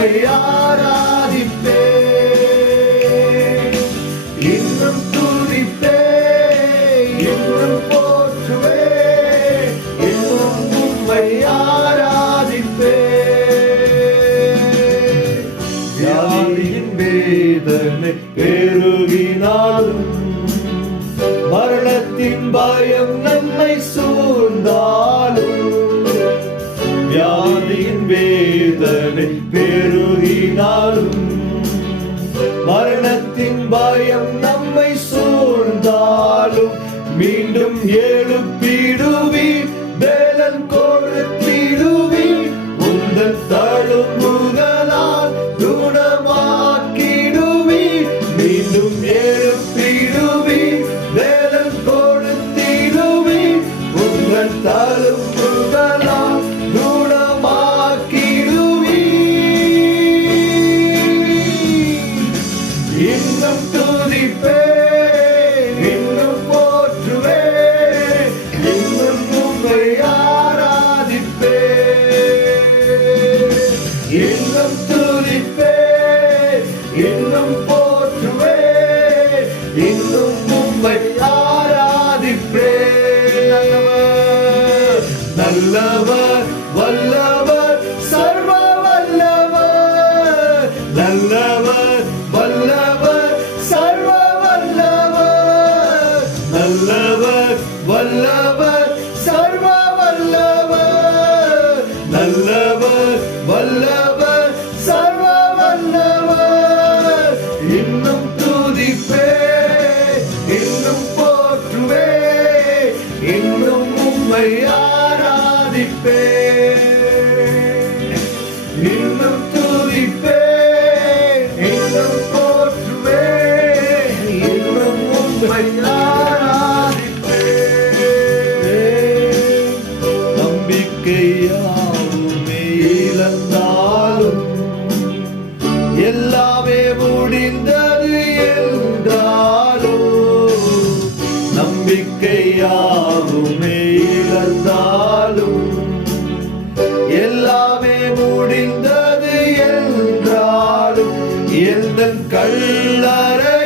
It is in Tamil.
உம்மை ஆராதிப்பே, இன்னும் துதிப்பே, இன்னும் போற்றுவே, இன்னும் உம்மை ஆராதிப்பே. வியாதியின் வேதனை பெருகினாலும், மரணத்தின் பயம் நம்மை சூழ்ந்தாலும், வியாதியின் வேதனை பெருகினாலும், மரணத்தின் பயம் நம்மை சூழ்ந்தாலும், மீண்டும் எழுப்பிடுவீர், வேலன் கொடுத்திடுவீர், உந்தன் தழும்புகளால் குணமாக்கிடுவீர், மீண்டும் எழுப்பிடுவீர், வேலன் கொடுத்திடுவீர், உந்தன் தழும்புகளால் இன்னும் துதிப்பே, இன்னும் போற்றுவே, இன்னும் உம்மை ஆராதிப்பே, இன்னும் துதிப்பே, இன்னும் போற்றுவே, இன்னும் உம்மை ஆராதிப்பே. நல்லவர், வல்லவர், சர்வ வல்லவர், நல்லவர், வல்லவர், சர்வ வல்லவர், நல்லவர், வல்லவர், சர்வ வல்லவர், நல்லவர், வல்லவர், சர்வ வல்லவர். இன்னும் துதிப்பே, இன்னும் போற்றுவே, இன்னும் உம்மை ஆராதிப்பே, இன்னும் துதிப்பே, இன்னும் போற்றுவே, இன்னும் உம்மை ஆராதிப்பே. நம்பிக்கையாவுமே இழந்தாலும், எல்லாமே முடிந்தது என்றாலும், நம்பிக்கையாவுமே இழந்தாலும், எல்லாமே முடிந்தது என்றாலும், எந்தன் கல்லறை